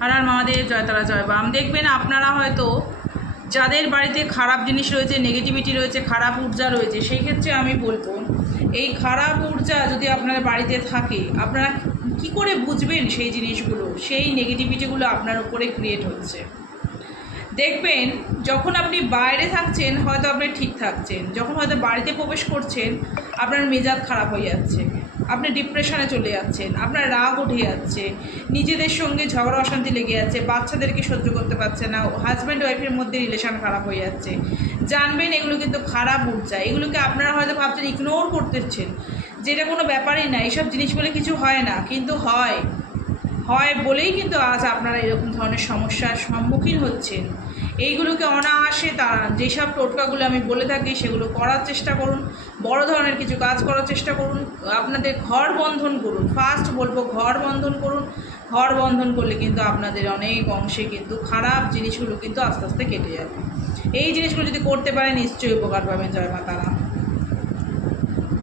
হর হর মহাদেব, জয়তারা জয় বাম। দেখবেন আপনারা হয়তো যাদের বাড়িতে খারাপ জিনিস রয়েছে, নেগেটিভিটি রয়েছে, খারাপ ঊর্জা রয়েছে, সেই ক্ষেত্রে আমি বলবো এই খারাপ ঊর্জা যদি আপনার বাড়িতে থাকে, আপনারা কি করে বুঝবেন সেই জিনিসগুলো, সেই নেগেটিভিটিগুলো আপনার উপরে ক্রিয়েট হচ্ছে। দেখবেন যখন আপনি বাইরে থাকছেন হয়তো আপনি ঠিক থাকছেন, যখন হয়তো বাড়িতে প্রবেশ করছেন আপনার মেজাজ খারাপ হয়ে যাচ্ছে, আপনি ডিপ্রেশনে চলে যাচ্ছেন, আপনার রাগ উঠে যাচ্ছে, নিজেদের সঙ্গে ঝগড়া অশান্তি লেগে যাচ্ছে, বাচ্চাদেরকে সহ্য করতে পারছে না, হাজব্যান্ড ওয়াইফের মধ্যে রিলেশন খারাপ হয়ে যাচ্ছে। জানবেন এগুলো কিন্তু খারাপ ঊর্জা। এগুলোকে আপনারা হয়তো ভাবছেন ইগনোর করতেছেন, যেটা কোনো ব্যাপারই না, এইসব জিনিস বলে কিছু হয় না, কিন্তু হয় বলেই কিন্তু আজ আপনারা এরকম ধরনের সমস্যার সম্মুখীন হচ্ছেন। এইগুলোকে অনায়াসে তাড়ান। যেসব টোটকাগুলো আমি বলে থাকি সেগুলো করার চেষ্টা করুন, বড় ধরনের কিছু কাজ করার চেষ্টা করুন, আপনাদের ঘর বন্ধন করুন। ফার্স্ট বলবো ঘর বন্ধন করুন। ঘর বন্ধন করলে কিন্তু আপনাদের অনেক অংশে কিন্তু খারাপ জিনিসগুলো কিন্তু আস্তে আস্তে কেটে যাবে। এই জিনিসগুলো যদি করতে পারেন নিশ্চয়ই উপকার পাবেন। জয় মা তারা।